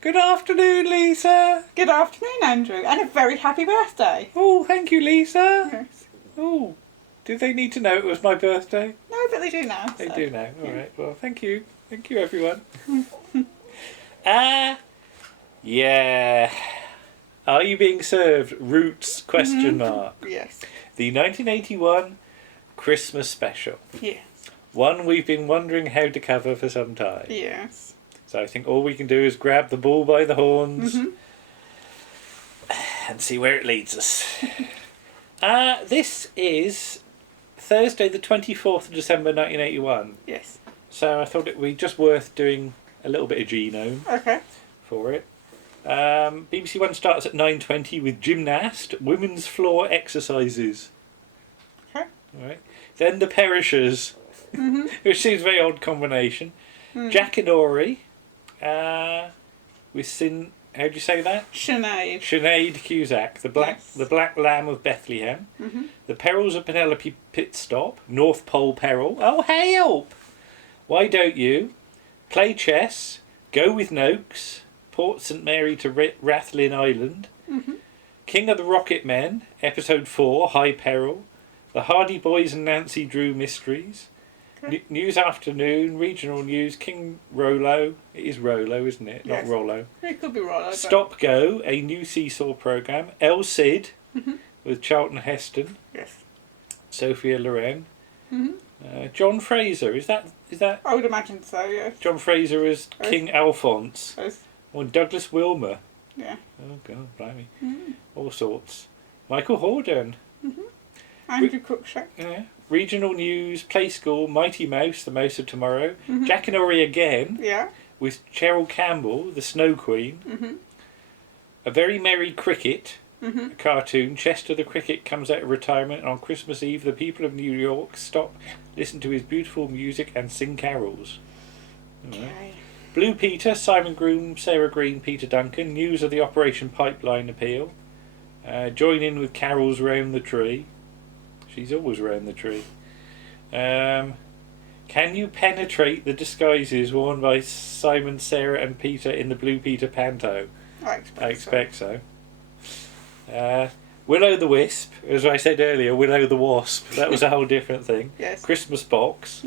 Good afternoon, Lisa. Good afternoon, Andrew, and a very happy birthday. Oh, thank you, Lisa. Yes. Oh, do they need to know it was my birthday? No, but they do now. They so. do now. All right. Well, thank you. Thank you, everyone. Yeah. Are you being served? Roots? Question mark. Yes. The 1981 Christmas special. Yes. One we've been wondering how to cover for some time. Yes. So I think all we can do is grab the bull by the horns and see where it leads us. This is Thursday the 24th of December 1981. Yes. So I thought it would be just worth doing a little bit of genome Okay. for it. BBC One starts at 9:20 with gymnast, women's floor exercises. Okay. All right. Then the Perishers, which seems a very odd combination. Jack and Ori, with how do you say that? Sinead. Sinead Cusack, the Black Lamb of Bethlehem. The Perils of Penelope Pit Stop, North Pole Peril. Oh, help! Why Don't You? Play Chess, Go with Noakes, Port St Mary to Rathlin Island. King of the Rocket Men, Episode 4, High Peril. The Hardy Boys and Nancy Drew Mysteries. Okay. News Afternoon, Regional News, King Rollo. It is Rollo, isn't it? Yes. Not Rollo. It could be Rollo. Stop Go, a new seesaw programme. El Cid, with Charlton Heston. Yes. Sophia Loren. John Fraser, is that I would imagine so, yes. John Fraser as King Alphonse? Yes. Or Douglas Wilmer. Yeah. Oh, God, blimey. All sorts. Michael Hordern. Andrew Cruikshank. Yeah. Regional News, Play School, Mighty Mouse, The Mouse of Tomorrow. Jack and Ori again, Yeah. with Cheryl Campbell, the Snow Queen. A Very Merry Cricket, a cartoon. Chester the Cricket comes out of retirement, and on Christmas Eve the people of New York stop, listen to his beautiful music and sing carols. Okay. Blue Peter, Simon Groom, Sarah Green, Peter Duncan. News of the Operation Pipeline appeal. Join in with carols round the tree. She's always round the tree. Can you penetrate the disguises worn by Simon, Sarah and Peter in the Blue Peter panto? I expect so. Willow the Wisp, as I said earlier, Willow the Wasp. That was a whole different thing. Yes. Christmas Box.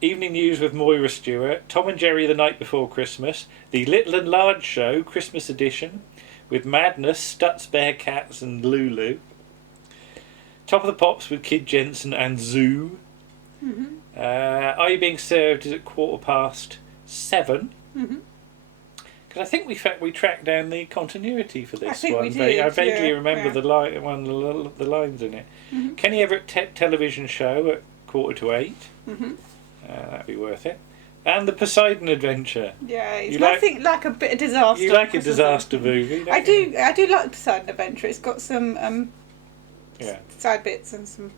Evening News with Moira Stewart. Tom and Jerry the Night Before Christmas. The Little and Large Show, Christmas edition, with Madness, Stutz Bearcats and Lulu. Top of the Pops with Kid Jensen and Zoo. Are You Being Served is at 7:15. Because I think we tracked down the continuity for this I think one. we did, I vaguely yeah, remember the lines in it. Kenny Everett television show at 7:45. That'd be worth it. And the Poseidon Adventure. Yeah, it's You nothing like a bit of disaster. You like a disaster movie, don't you? I do like Poseidon Adventure. It's got some side bits and some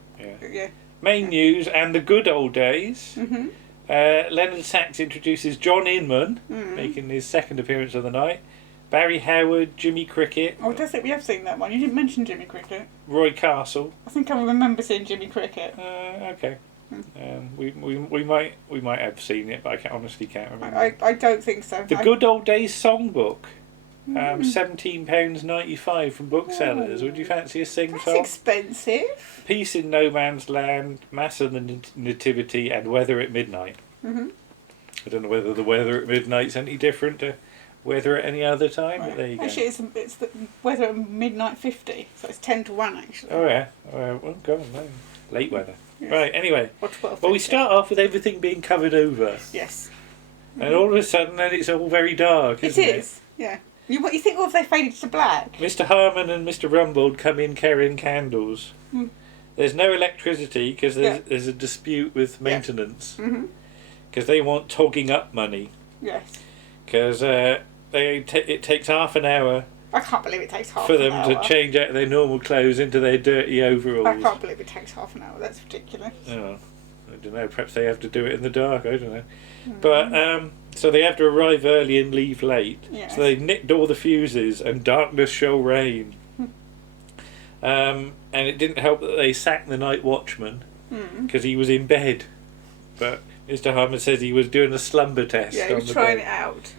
Main news and the good old days. Leonard Sachs introduces John Inman, making his second appearance of the night. Barry Howard, Jimmy Cricket. Oh, I don't think we have seen that one. You didn't mention Jimmy Cricket. Roy Castle. I think I remember seeing Jimmy Cricket. Okay. We might have seen it, but I honestly can't remember. I don't think so. The Good Old Days Songbook. £17.95 from Booksellers. Would you fancy a sing-song? That's expensive. Peace in No Man's Land, Mass of the Nativity, and Weather at Midnight. I don't know whether the weather at midnight's any different to weather at any other time, but there you go. Actually, it's the weather at midnight 50, so it's 10 to 1 actually. Oh yeah. Well, go on, no. Late weather. Yes. Right. Anyway. Or 12. Well, we start off with everything being covered over. Yes. And all of a sudden, then it's all very dark, isn't it? It is. Yeah. You think, what if they faded to black? Mr. Harmon and Mr. Rumbold come in carrying candles. There's no electricity because there's a dispute with maintenance. Because they want togging up money. Yes. Because it takes half an hour I can't believe it takes half for an them hour. to change out their normal clothes into their dirty overalls. I can't believe it takes half an hour. That's ridiculous. Oh, I don't know. Perhaps they have to do it in the dark. I don't know. But so they have to arrive early and leave late. Yes. So they nicked all the fuses, and darkness shall reign. And it didn't help that they sacked the night watchman because he was in bed. But Mr. Harmon says he was doing a slumber test. Yeah, he was trying it out.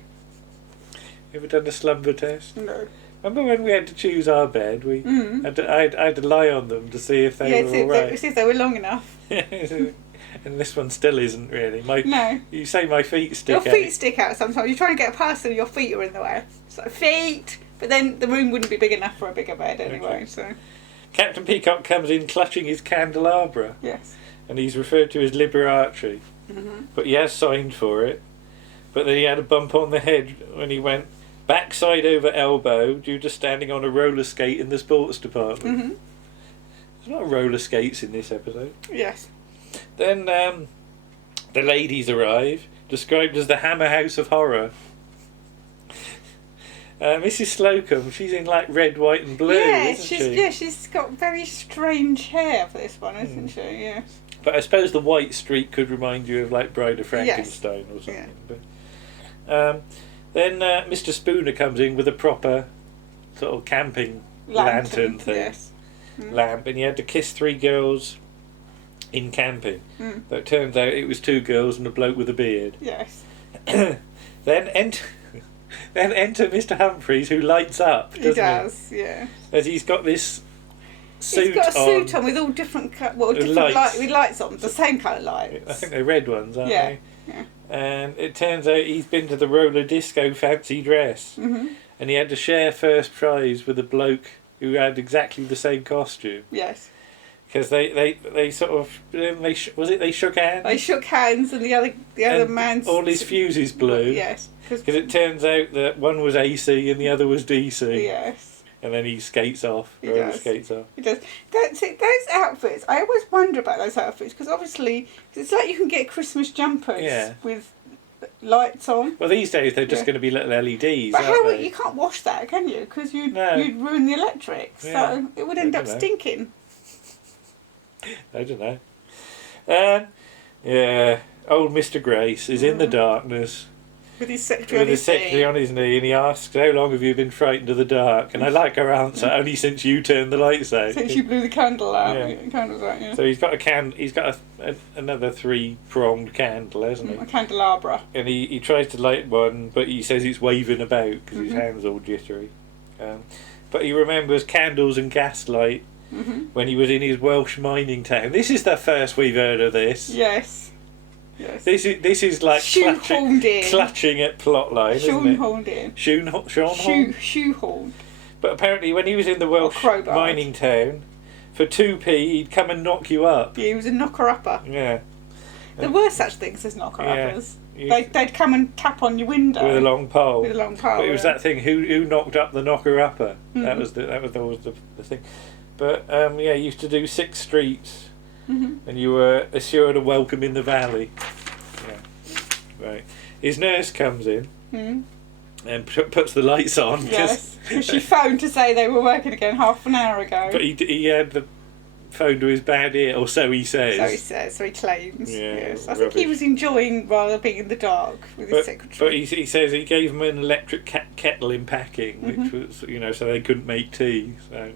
Ever done a slumber test? No. Remember when we had to choose our bed? I had to lie on them to see if they were all right. See if they were long enough. And this one still isn't really. No. You say my feet stick out. Your feet stick out sometimes. You're trying to get past them, your feet are in the way. So feet! But then the room wouldn't be big enough for a bigger bed anyway, Okay. so... Captain Peacock comes in clutching his candelabra. Yes. And he's referred to as Liberace. Mm-hmm. But he has signed for it. But then he had a bump on the head when he went backside over elbow due to standing on a roller skate in the sports department. Mm-hmm. There's a lot of roller skates in this episode. Yes. Then the ladies arrive, described as the Hammer House of Horror. Mrs. Slocum, she's in like red, white and blue, isn't she? Yeah, she's got very strange hair for this one, isn't she? Yes. But I suppose the white streak could remind you of like Bride of Frankenstein or something. Yeah. But, then Mr. Spooner comes in with a proper sort of camping lantern thing. Yes. Lamp, and he had to kiss 3 girls in camping. But it turns out it was 2 girls and a bloke with a beard. Yes. Then enter Mr. Humphreys, who lights up, doesn't he? Does, yeah. As he's got this suit on. He's got a suit on with all different lights. with lights on, the same colour lights. I think they're red ones, aren't Yeah. they? Yeah. And it turns out he's been to the roller disco fancy dress. Mm-hmm. And he had to share first prize with a bloke who had exactly the same costume. Yes. Because they sort of they shook hands. They shook hands, and the other man's all his fuses blew. Yes. Because it turns out that one was AC and the other was DC. Yes. And then he skates off. He does. Skates off. He does. Those outfits, I always wonder about those outfits, because obviously it's like you can get Christmas jumpers with lights on. Well, these days they're just going to be little LEDs. But aren't they? you can't wash that, can you? Because you'd ruin the electrics. Yeah. So it would end up stinking. I don't know. Old Mr. Grace is in the darkness. With his secretary on his knee, and he asks, "How long have you been frightened of the dark?" And I like her answer, "Only since you turned the lights out." Since you blew the candle out. Yeah. Candles out, yeah. So he's got another 3-pronged candle, hasn't he? A candelabra. And he tries to light one, but he says it's waving about because his hand's all jittery. But he remembers candles and gaslight when he was in his Welsh mining town. This is the first we've heard of this. Yes. Yes. This is like clutching at plotline, isn't it? Shoehorned. But apparently when he was in the Welsh mining town, for 2p he'd come and knock you up. Yeah, he was a knocker-upper. Yeah. There were such things as knocker-uppers. Yeah. They'd come and tap on your window. With a long pole. But it was that thing, who knocked up the knocker-upper? That was always the thing. But he used to do 6 streets. And you were assured a welcome in the valley. Yeah, right. His nurse comes in and puts the lights on. Yes, because she phoned to say they were working again half an hour ago. But he had the phone to his bad ear, or so he says. So he claims. Yeah, yes. I think he was enjoying rather being in the dark with his secretary. But he says he gave them an electric kettle in packing, which was, so they couldn't make tea. So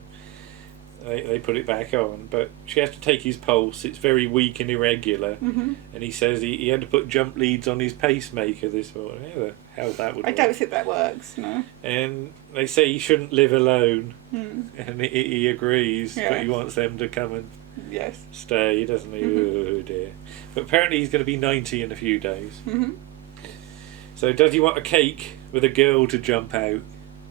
they put it back on, but she has to take his pulse. It's very weak and irregular, and he says he had to put jump leads on his pacemaker this morning. How that would work. I don't think that works, no. And they say he shouldn't live alone, and he agrees, but he wants them to come and stay, doesn't he? Oh dear. But apparently he's going to be 90 in a few days. So does he want a cake with a girl to jump out?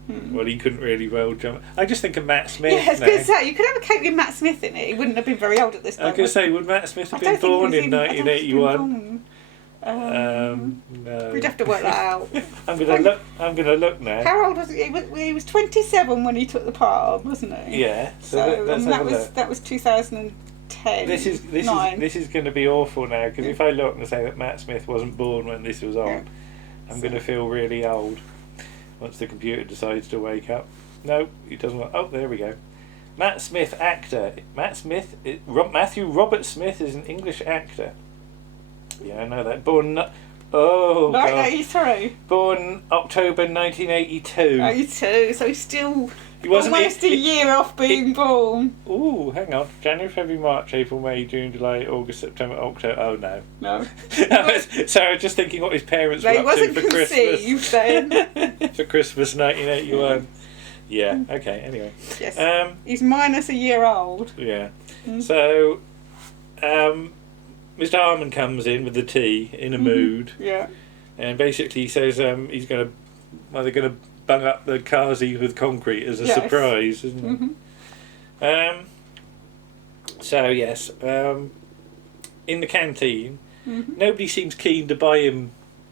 Well, he couldn't really well jump. I just think of Matt Smith. Yeah, I was going to say, you could have a cake with Matt Smith in it. He wouldn't have been very old at this point. I was going to say, would Matt Smith have been born in 1981? No. We'd have to work that out. I'm going to look now. How old was he? He was 27 when he took the part, wasn't he? Yeah. So that was 2010. This is going to be awful now, because if I look and say that Matt Smith wasn't born when this was on, I'm going to feel really old. Once the computer decides to wake up. No, he doesn't want... Oh, there we go. Matt Smith, actor. Matthew Robert Smith is an English actor. Yeah, I know that. Born... Oh, 1983. Born October 1982. 82, so he's still He wasn't almost a year off being born. Ooh, hang on. January, February, March, April, May, June, July, August, September, October. Oh no. No. So I was just thinking what his parents were He up to wasn't for conceived Christmas. then. For Christmas 1981. Yeah. Okay. Anyway. Yes. He's minus a year old. Yeah. So, Mr. Harmon comes in with the tea in a mood. Yeah. And basically he says he's going to. Well, they're going to bung up the Kazi with concrete as a surprise, isn't it? So yes, in the canteen, nobody seems keen to buy him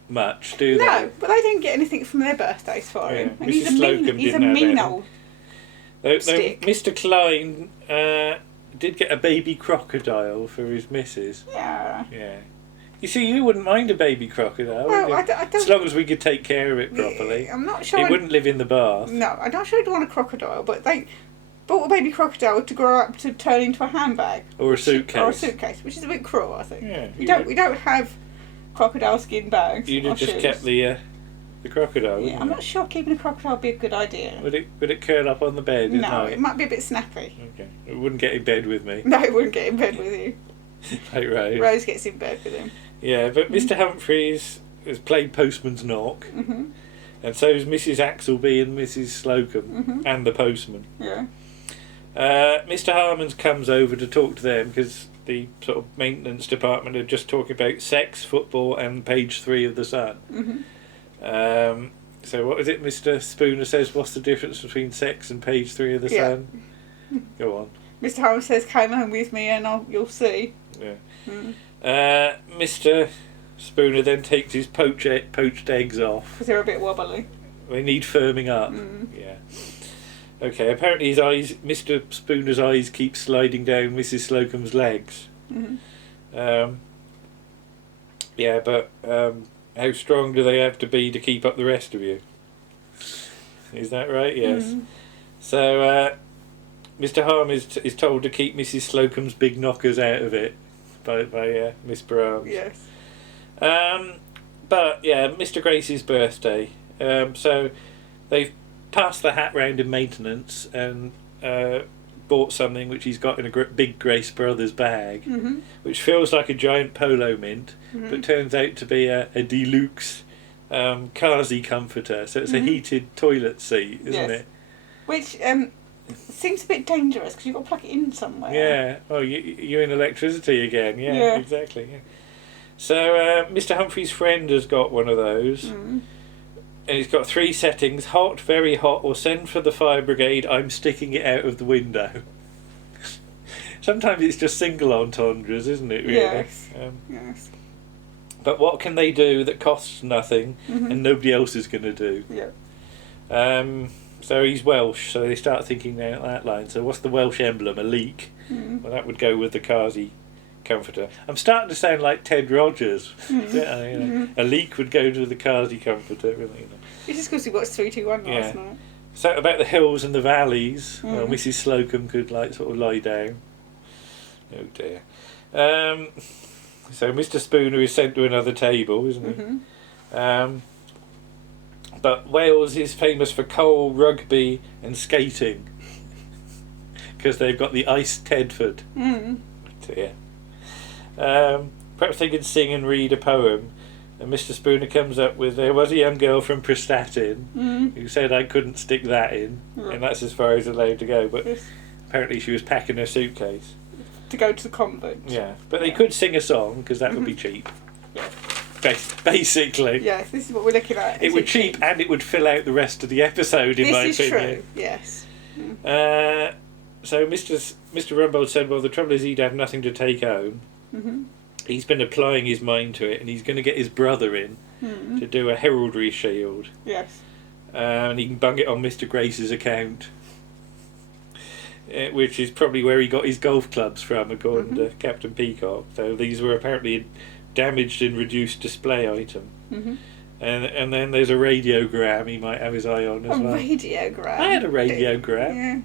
much, do they? No, but they didn't get anything from their birthdays for him. And Mrs. Slocum he's a didn't mean have old Though stick. Mr. Klein did get a baby crocodile for his missus. Yeah. Yeah. You see, you wouldn't mind a baby crocodile, No, would you? I don't. As long as we could take care of it properly. I'm not sure. It wouldn't live in the bath. No, I'm not sure I'd want a crocodile, but they bought a baby crocodile to grow up to turn into a handbag. Or a suitcase. Or a suitcase, which is a bit cruel, I think. Yeah. We don't have crocodile skin bags. You'd have just shoes. kept the crocodile, wouldn't Yeah, I'm you? not sure keeping a crocodile would be a good idea. Would it curl up on the bed at No, night? it might be a bit snappy. Okay. It wouldn't get in bed with me. No, it wouldn't get in bed with you. Like Rose. Rose gets in bed with him. Yeah, but Mr. Humphreys has played Postman's Knock, and so is Mrs. Axelby and Mrs. Slocum, and the postman. Yeah. Mr. Harmons comes over to talk to them because the sort of maintenance department are just talking about sex, football, and page 3 of the Sun. So what is it? Mr. Spooner says, "What's the difference between sex and page 3 of the Sun?" Go on. Mr. Harmon says, "Come home with me, and you'll see." Yeah. Mr. Spooner then takes his poached eggs off. Because they're a bit wobbly. They need firming up. Yeah. Okay. Apparently, Mr. Spooner's eyes keep sliding down Mrs. Slocum's legs. Yeah, but how strong do they have to be to keep up the rest of you? Is that right? Yes. So Mr. Harm is told to keep Mrs. Slocum's big knockers out of it by Miss Brahms. Yes. But yeah, Mr. Grace's birthday. So they've passed the hat round in maintenance and bought something which he's got in a big Grace Brothers bag, which feels like a giant polo mint, but turns out to be a deluxe Kazi comforter. So it's a heated toilet seat, isn't it? Which seems a bit dangerous because you've got to plug it in somewhere. Yeah. Oh, you're in electricity again. Yeah. Exactly. Yeah. So Mr. Humphrey's friend has got one of those. And it's got 3 settings: hot, very hot, or send for the fire brigade, I'm sticking it out of the window. Sometimes it's just single entendres, isn't it, really? Yes. Yes. But what can they do that costs nothing and nobody else is going to do? Yeah. So he's Welsh, so they start thinking down that line. So what's the Welsh emblem? A leek? Well, that would go with the Kazi comforter. I'm starting to sound like Ted Rogers. A leak would go to the Kazi comforter. Really, It's just because we watched 3-2-1 last night. So about the hills and the valleys, well, Mrs. Slocum could sort of lie down. Oh dear. So Mr. Spooner is sent to another table, isn't he? But Wales is famous for coal, rugby and skating because they've got the Ice Tedford. Dear. Perhaps they could sing and read a poem. And Mr. Spooner comes up with, there was a young girl from Prestatyn who said I couldn't stick that in, and that's as far as allowed to go. But apparently she was packing her suitcase to go to the convent. Yeah, but they could sing a song because that would be cheap. Yeah. Basically. Yes, this is what we're looking at. It would cheap and it would fill out the rest of the episode, in my opinion. This is true. Yes. So Mr. Rumbold said, well, the trouble is he'd have nothing to take home. He's been applying his mind to it, and he's going to get his brother in to do a heraldry shield. Yes. And he can bung it on Mr. Grace's account, which is probably where he got his golf clubs from, according to Captain Peacock. So these were apparently damaged and reduced display item. And then there's a radiogram he might have his eye on as well. A radiogram? I had a radiogram.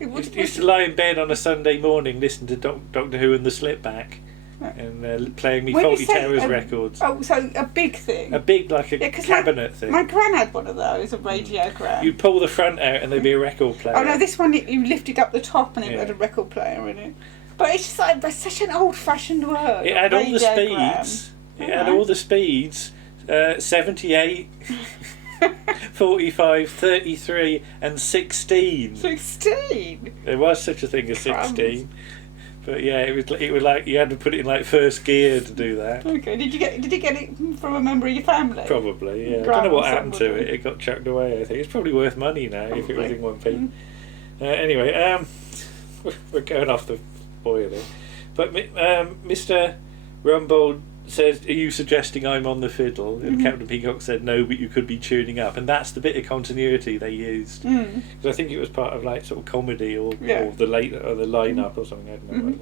Yeah. Used to lie in bed on a Sunday morning, listen to Doctor Who and the Slipback, and playing me Faulty Towers records. Oh, so a big thing. A big, like a cabinet thing. My gran had one of those, a radiogram. You'd pull the front out and there'd be a record player. Oh no, this one you lifted up the top and it had a record player in it. But it's just like such an old-fashioned word. It had all the speeds. It had all the speeds. 78, 45, 33 and 16. 16? There was such a thing as 16. But yeah, it was like you had to put it in like first gear to do that. Okay, did you get it from a member of your family? Probably, yeah. I don't know what happened to it. It got chucked away, I think. It's probably worth money now if it was in 1p. Anyway, we're going off the boiler. But Mr. Rumbold says, "Are you suggesting I'm on the fiddle?" And Captain Peacock said, "No, but you could be tuning up." And that's the bit of continuity they used, because I think it was part of like sort of comedy or the lineup or something. I don't know.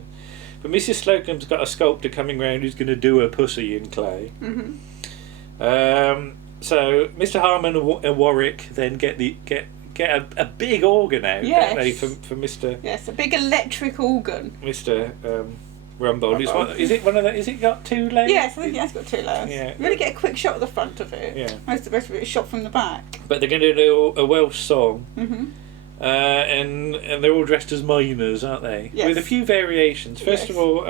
But Mrs. Slocum's got a sculptor coming round who's going to do a pussy in clay. So Mr. Harmon and Warwick then get a big organ out, don't they, for Mr. Yes, a big electric organ. Mr. Rumbold. Is it one of the? Is it got two layers? Yes, I think it's got 2 layers. Yeah. You really get a quick shot of the front of it. Yeah. Most of it is shot from the back. But they're going to do a Welsh song, and they're all dressed as miners, aren't they? Yes. With a few variations. First of all,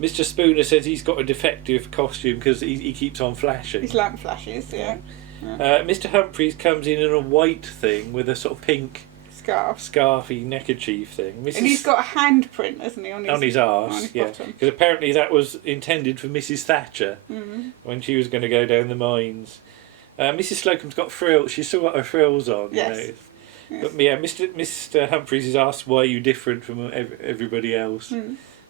Mr. Spooner says he's got a defective costume because he keeps on flashing. His lamp flashes, yeah. Mr. Humphreys comes in a white thing with a sort of pink scarfy neckerchief thing. And he's got a handprint, hasn't he, on his arse? Yeah, because apparently that was intended for Mrs. Thatcher when she was going to go down the mines. Mrs. Slocum's got frills. She's still got her frills on. Yes. You know. But yeah, Mr. Humphreys is asked why you're different from everybody else,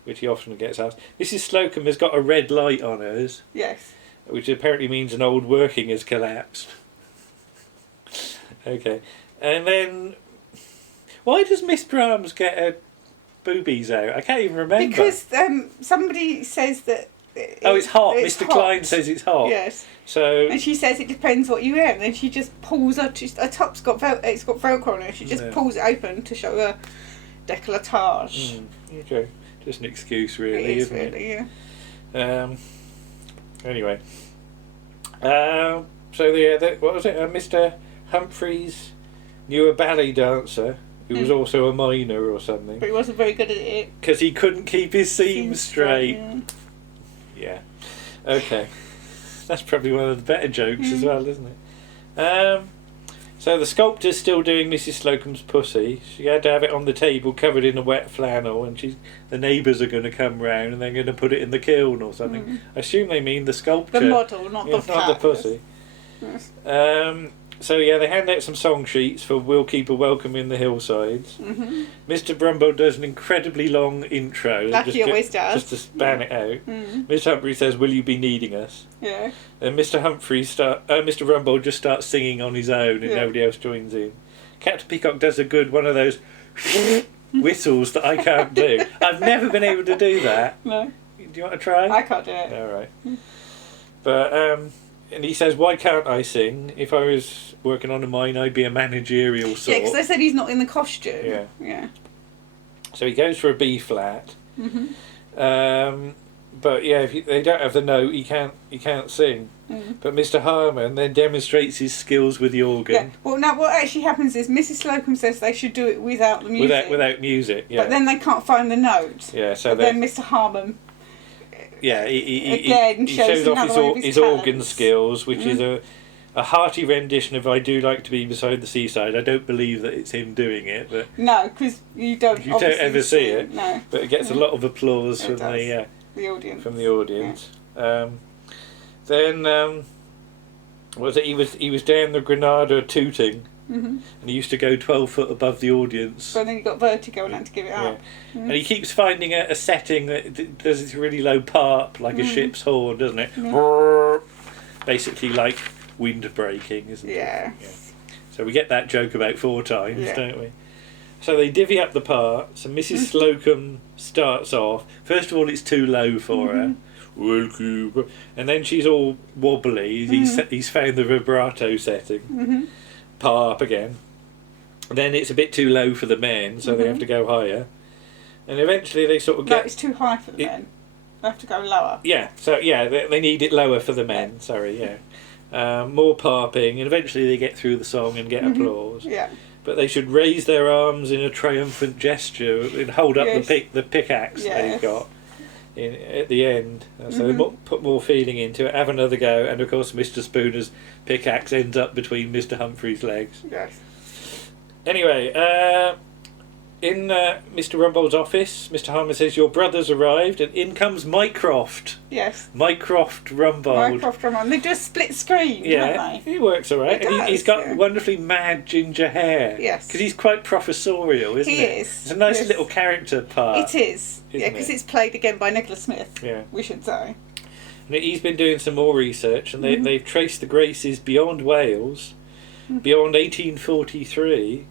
which he often gets asked. Mrs. Slocum has got a red light on hers. Yes. Which apparently means an old working has collapsed. Okay, and then. Why does Miss Brahms get her boobies out? I can't even remember. Because somebody says that... it's hot. Mr. Klein says it's hot. Yes. So... And she says it depends what you wear. And then she just pulls her top's got it's got Velcro on it. She just pulls it open to show her décolletage. Okay. Just an excuse, really, isn't it? Yeah. Anyway. So, what was it? Mr. Humphreys knew a ballet dancer who was also a miner or something. But he wasn't very good at it. Because he couldn't keep his seams straight. Yeah. Okay. That's probably one of the better jokes as well, isn't it? So the sculptor's still doing Mrs. Slocum's pussy. She had to have it on the table covered in a wet flannel, and the neighbours are going to come round and they're going to put it in the kiln or something. I assume they mean the sculpture. The model, not the pussy. Yes. So yeah, they hand out some song sheets for "We'll Keep a Welcome in the Hillsides." Mr. Brumbo does an incredibly long intro. Like he always does. Just to span it out. Mr. Humphrey says, "Will you be needing us?" Yeah. And Mr. Rumbo just starts singing on his own, and nobody else joins in. Captain Peacock does a good one of those whistles that I can't do. I've never been able to do that. No. Do you want to try? I can't do it. All right. But and he says, "Why can't I sing? If I was working on a mine, I'd be a managerial sort." Yeah, because they said he's not in the costume. Yeah. Yeah. So he goes for a B flat. But yeah, if they don't have the note, he can't sing. But Mr. Harmon then demonstrates his skills with the organ. Yeah. Well, now what actually happens is Mrs. Slocum says they should do it without the music. Without music. Yeah. But then they can't find the note. Yeah. So then Mr. Harmon. Yeah, he shows off his organ skills, which is a hearty rendition of "I Do Like to Be Beside the Seaside." I don't believe that it's him doing it, but no, because you don't ever see it. No, but it gets a lot of applause from the audience. From the audience. Yeah. Then was it? He was down the Granada tooting. And he used to go 12 foot above the audience. So then he got vertigo and had to give it up. And he keeps finding a setting that does this really low parp, like a ship's horn, doesn't it? Basically like wind breaking, isn't it? Yeah. So we get that joke about 4 times, don't we? So they divvy up the parts, and Mrs. Slocum starts off. First of all, it's too low for her. And then she's all wobbly. He's found the vibrato setting. Parp again. Then it's a bit too low for the men, so they have to go higher. And eventually they sort of get... No, it's too high for the men. They have to go lower. Yeah, so they need it lower for the men. Yeah. Sorry, yeah. More parping, and eventually they get through the song and get applause. Yeah. But they should raise their arms in a triumphant gesture and hold up the pickaxe they've got at the end. So they put more feeling into it, have another go, and of course Mr. Spooner's pickaxe ends up between Mr. Humphrey's legs. Yes. Anyway, in Mr. Rumbold's office, Mr. Harmon says, "Your brother's arrived," and in comes Mycroft. Yes. Mycroft Rumbold. Mycroft Rumbold. They do a split screen, don't they? He works all right. He's got wonderfully mad ginger hair. Yes. Because he's quite professorial, isn't he? He is. It's a nice little character part. It is. Yeah, because it's played again by Nicholas Smith, we should say. And he's been doing some more research, and they've traced the Graces beyond Wales, beyond 1843,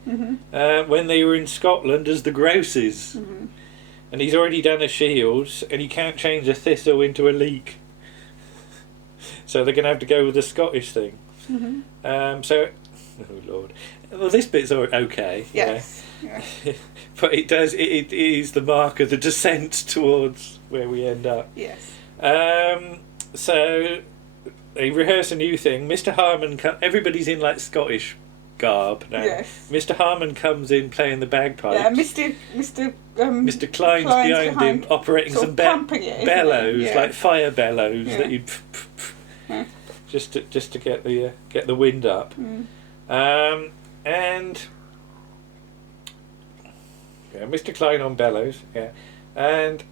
when they were in Scotland as the Grouses. And he's already done a shield, and he can't change a thistle into a leek. So they're going to have to go with the Scottish thing. So, oh Lord. Well, this bit's okay. Yes. Yeah. But it is the mark of the descent towards where we end up. Yes. So they rehearse a new thing. Mr. Harmon, everybody's in like Scottish garb now. Yes. Mr. Harmon comes in playing the bagpipes. Yeah, Mr. Klein's behind him operating some bellows, like fire bellows that you'd just to get the wind up. And Mr. Klein on bellows, and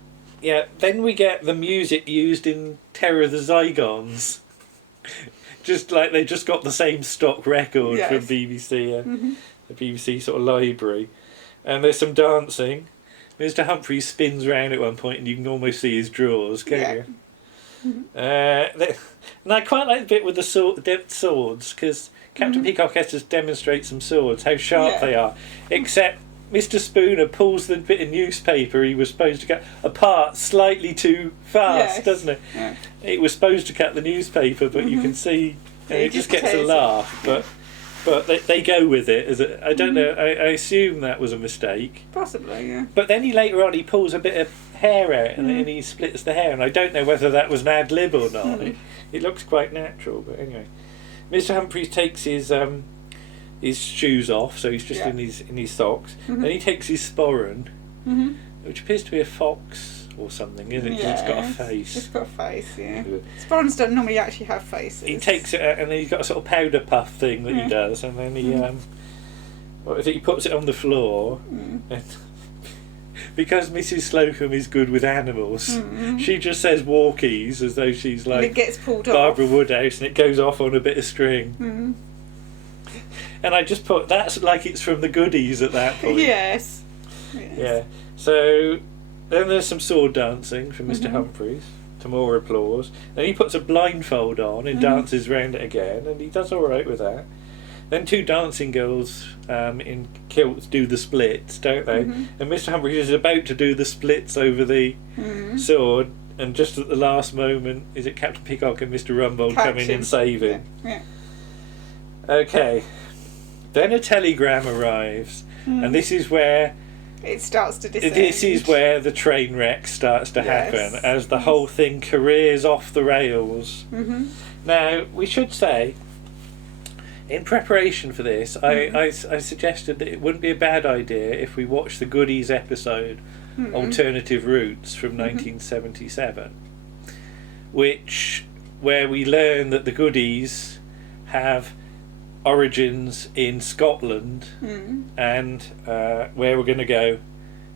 then we get the music used in Terror of the Zygons. Just like they just got the same stock record from BBC, the BBC sort of library, and there's some dancing. Mr. Humphrey spins round at one point, and you can almost see his drawers, can't you? And I quite like the bit with the swords, because Captain Peacock has to demonstrate some swords, how sharp they are. Except Mr. Spooner pulls the bit of newspaper he was supposed to cut apart slightly too fast, doesn't it? Yeah. It was supposed to cut the newspaper, but you can see it just gets a laugh. But they go with it. I don't know. I assume that was a mistake. Possibly, yeah. But then later on he pulls a bit of hair out and he splits the hair, and I don't know whether that was an ad lib or not. It looks quite natural, but anyway. Mr. Humphreys takes his shoes off, so he's just in his socks. Then he takes his sporran, which appears to be a fox or something, isn't it? 'Cause it's got a face. It's got a face, yeah. Sporrans don't normally actually have faces. He takes it out, and then he's got a sort of powder puff thing that he does, and then he puts it on the floor. And because Mrs. Slocum is good with animals, she just says walkies as though she's like and it gets pulled Barbara off. Woodhouse, and it goes off on a bit of string. And I just put, that's like it's from the Goodies at that point. Yes. Yeah. So then there's some sword dancing from Mr. Humphreys to more applause. Then he puts a blindfold on and dances round it again, and he does all right with that. Then two dancing girls in kilts do the splits, don't they? And Mr. Humphreys is about to do the splits over the sword, and just at the last moment, is it Captain Peacock and Mr. Rumbold come in and save him? Yeah. Okay. Then a telegram arrives, and this is where it starts to descend. This is where the train wreck starts to happen, as the whole thing careers off the rails. Now, we should say, in preparation for this, I suggested that it wouldn't be a bad idea if we watched the Goodies episode, Alternative Routes, from 1977, where we learn that the Goodies have origins in Scotland, and where we're going to go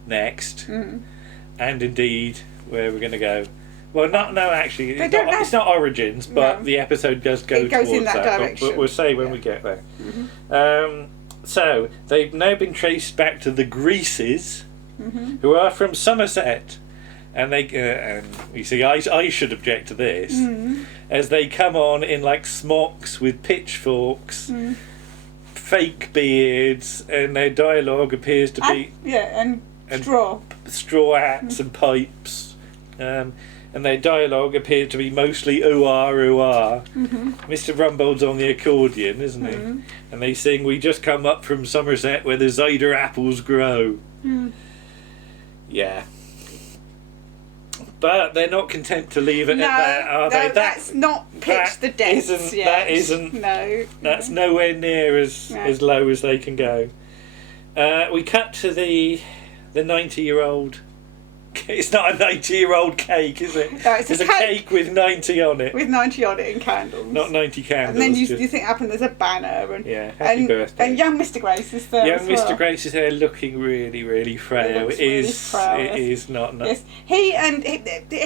next, and indeed where we're going to go. Well, actually, it's not origins, but the episode does go towards in that direction. But we'll say when we get there. So they've now been traced back to the Greases, who are from Somerset. And and you see, I should object to this, as they come on in like smocks with pitchforks, fake beards, and their dialogue appears to be and straw hats and pipes, and their dialogue appears to be mostly ooh ah ooh ah. Mr. Rumbold's on the accordion, isn't he? And they sing, "We just come up from Somerset where the cider apples grow." Yeah. But they're not content to leave it at that, are they? That's not pitch the depths yet. That isn't. No. That's nowhere near as low as they can go. We cut to the 90-year-old. It's not a 90-year-old cake, is it? No, it's a cake with 90 on it. With 90 on it and candles. Not 90 candles. And then you think happened there's a banner and happy birthday. And young Mr. Grace is there. Young Mr. Grace is there, looking really, really frail. It is not nice. Yes,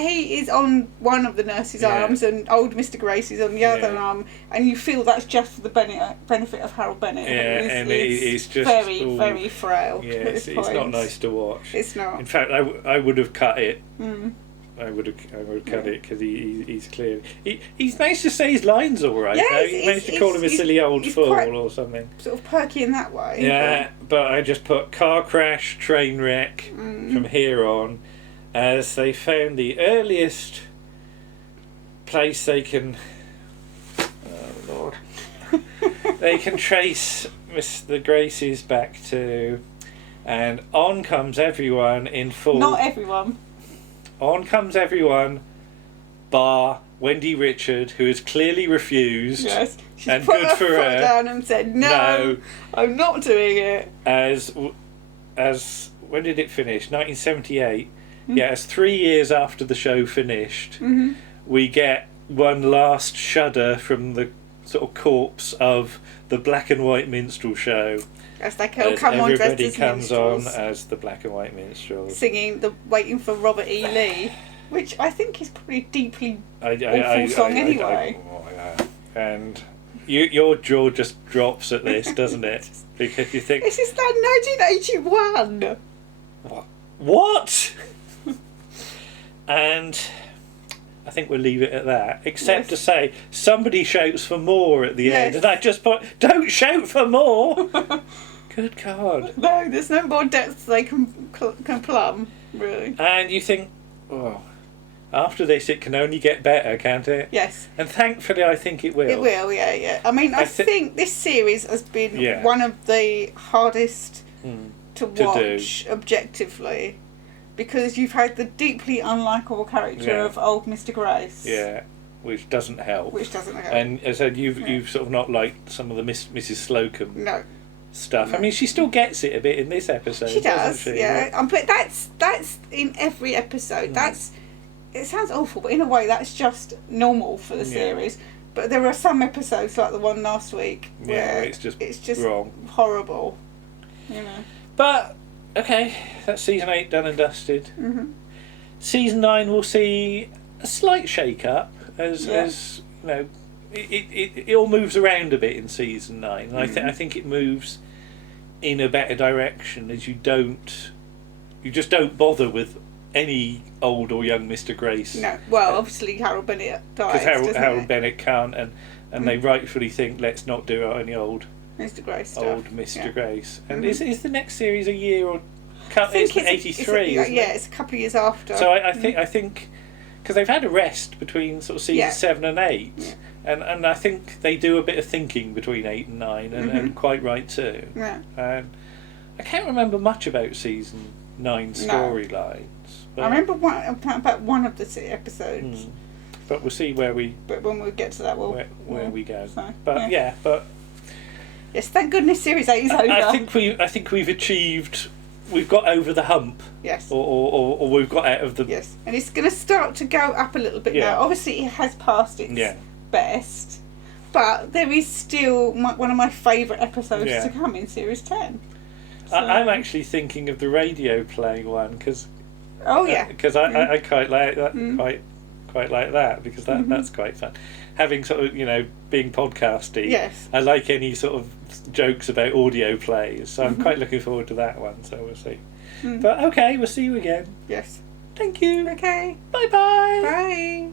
he is on one of the nurse's arms, and old Mr. Grace is on the other arm, and you feel that's just for the benefit of Harold Bennett. Yeah, it's just very, very frail. Yes, it's not nice to watch. It's not. In fact, I would have cut it. I would have cut it because he's clear. He's managed to say his lines all right. Yeah, he managed to call him a silly old fool or something. Sort of perky in that way. Yeah, but I just put car crash, train wreck from here on, as they found the earliest place they can. Oh Lord, they can trace Mr. Grace's back to, and on comes everyone in full. Not everyone. On comes everyone, bar Wendy Richard, who has clearly refused. Yes, she's and put good her for foot her. down and said, "No, I'm not doing it." As when did it finish? 1978. Yeah, as 3 years after the show finished, we get one last shudder from the sort of corpse of the black and white minstrel show. As they come on dressed everybody as comes minstrels, on as the black and white minstrels, singing the "Waiting for Robert E. Lee," which I think is probably a deeply awful song anyway. And your jaw just drops at this, doesn't it? Because you think this is that 1981. What? And I think we'll leave it at that. Except to say, somebody shouts for more at the end, and I just put, "Don't shout for more." Good God. No, there's no more depths they can plumb, really. And you think, after this it can only get better, can't it? Yes. And thankfully I think it will. It will, yeah. I mean, I think this series has been one of the hardest to watch objectively, because you've had the deeply unlikable character of old Mr. Grace. Yeah. Which doesn't help. And as I said, you've sort of not liked some of the Mrs. Slocum stuff. No. I mean, she still gets it a bit in this episode. She does, she? But that's in every episode. It sounds awful, but in a way that's just normal for the series. But there are some episodes, like the one last week, where it's just wrong, horrible. But okay, that's season 8 done and dusted. Season 9 will see a slight shake-up as you know. It all moves around a bit in season 9, and I think it moves in a better direction, as you just don't bother with any old or young Mr. Grace. No, well, obviously Harold Bennett dies. Because Harold Bennett can't, and they rightfully think, let's not do any old Mr. Grace stuff. Old Mr. Grace. And is the next series a year or? It's 83. It's a couple of years after. So I think because they've had a rest between sort of season 7 and 8. And I think they do a bit of thinking between 8 and 9, and quite right too. Yeah. And I can't remember much about season 9 storylines. I remember about one of the episodes. But we'll see where we. But when we get to that, where we go. So, but yes, thank goodness series 8 is over. I think we've achieved. We've got over the hump. Yes. Or we've got out of the. Yes, and it's going to start to go up a little bit now. Obviously, it has passed its best, but there is still one of my favourite episodes to come in series 10. So, I'm actually thinking of the radio playing one because. Because I quite like that. Quite like that, because that's quite fun. Having sort of being podcasty. Yes. I like any sort of jokes about audio plays, so I'm quite looking forward to that one. So we'll see. But okay, we'll see you again. Yes. Thank you. Okay. Bye-bye. Bye.